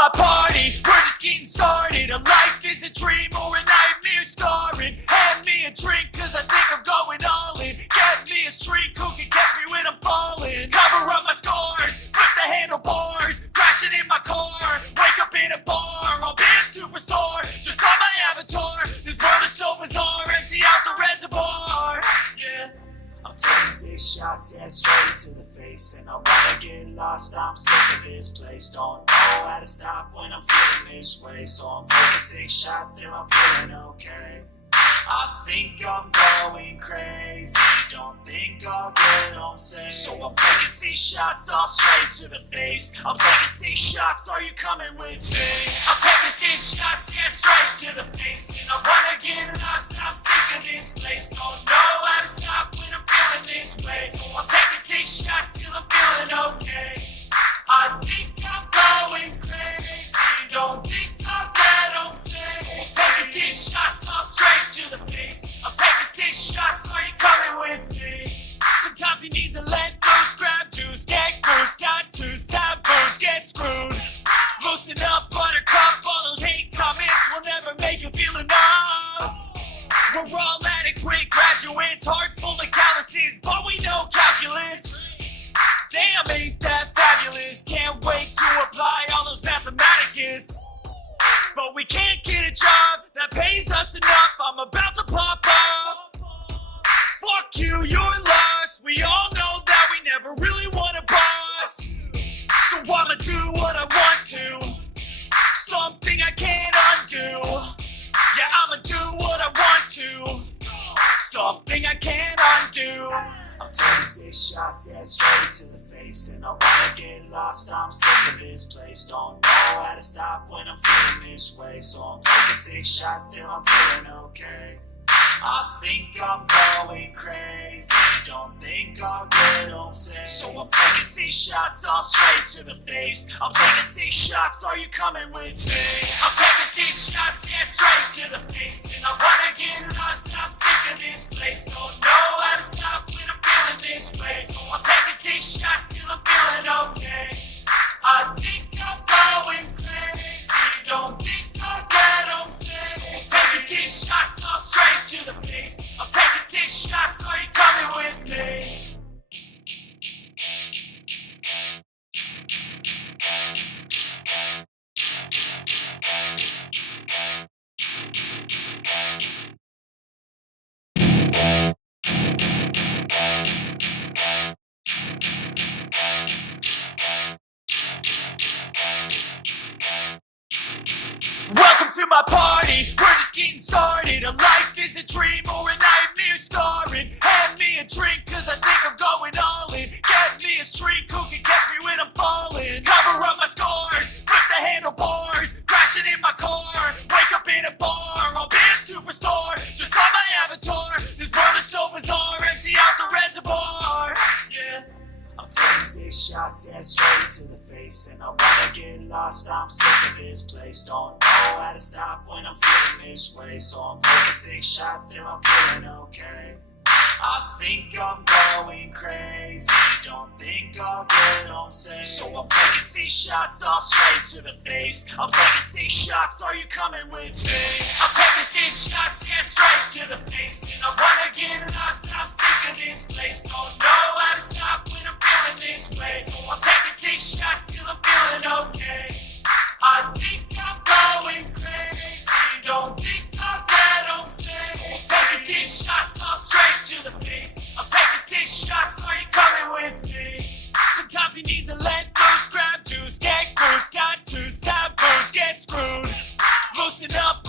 my party, we're just getting started. A life is a dream or a nightmare scarring. Hand me a drink cause I think I'm going all in. Get me a shrink who can catch me when I'm falling. Cover up my scars, flip the handlebars, crashing in my car, wake up in a bar. I'll be a superstar, just on my avatar. This world is so bizarre, empty out the reservoir. Yeah, I'm taking 6 shots, yeah, straight to the face. And I wanna get lost, I'm sick of this place. Don't know how to stop when I'm feeling this way. So I'm taking 6 shots till I'm feeling okay. I think I'm going crazy, don't think I'll get on safe. So I'm taking 6 shots all straight to the face. I'm taking 6 shots, are you coming with me? I'm taking 6 shots, yeah, straight to the face. And I wanna get lost, I'm sick of this place. Don't know how to stop when I'm feeling this way. So I'm taking 6 shots till I'm feeling okay. I think I'm going crazy, don't think I'll get on safe. So I'm taking 6 shots all straight to the face. I'm taking 6 shots, are you coming with me? Sometimes you need to let loose, grab juice, get goose, tattoos, taboos, get screwed. Loosen up, buttercup, all those hate comments will never make you feel enough. We're all adequate graduates, heart full of calluses, but we know calculus. Damn, ain't that fabulous? Can't wait to apply all those mathematicus. But we can't get a job that pays us enough. I'm about to pop off. Fuck you, you're lost. We all know that we never really want a boss. So I'ma do what I want to, something I can't undo. Yeah, I'ma do what I want to, something I can't undo. I'm taking 6 shots, yeah, straight to the face. And I wanna get lost, I'm sick of this place. Don't know how to stop when I'm feeling this way. So I'm taking 6 shots till I'm feeling okay. I think I'm going crazy, don't think I'll get on safe. So I'm taking 6 shots all straight to the face. I'm taking 6 shots, are you coming with me? I'm taking 6 shots, yeah, straight to the face. And I wanna get lost, I'm sick of this place. Don't know how to stop when I'm feeling this way. So I'm taking 6 shots till I'm feeling okay. I think I'm going crazy, don't think I'll get on safe. So I'm taking 6 shots all straight to the face. I'm taking 6 shots, are you coming with me? Welcome to my party, we're just getting started. A life is a dream or a nightmare scarring. Hand me a drink cause I think I'm going all in. Get me a shrink who can catch me when I'm falling. Cover up my scars, flip the handlebars, crashing in my car, wake up in a bar. I'll be a superstar, just on my avatar. This world is so bizarre, empty out the reservoir. Yeah, I'm taking 6 shots, yeah, straight to the face. And I wanna get lost, I'm sick of this place. Don't know how to stop when I'm feeling this way. So I'm taking 6 shots till I'm feeling okay. I think I'm going crazy, don't think I'll get on safe. So I'm taking 6 shots all straight to the face. I'm taking 6 shots, are you coming with me? I'm taking 6 shots, yeah, straight to the face. And I wanna get lost, I'm sick of this place. Don't know how to stop when I'm feeling this way. So I'm taking 6 shots till I'm feeling okay. I think I'm going crazy, don't think I'll get on safe. So I'm taking 6 shots all straight to the face. I'm taking 6 shots, are you coming with me? Sometimes you need to let loose, grab juice, get goose, tattoos, taboos, get screwed. Loosen up,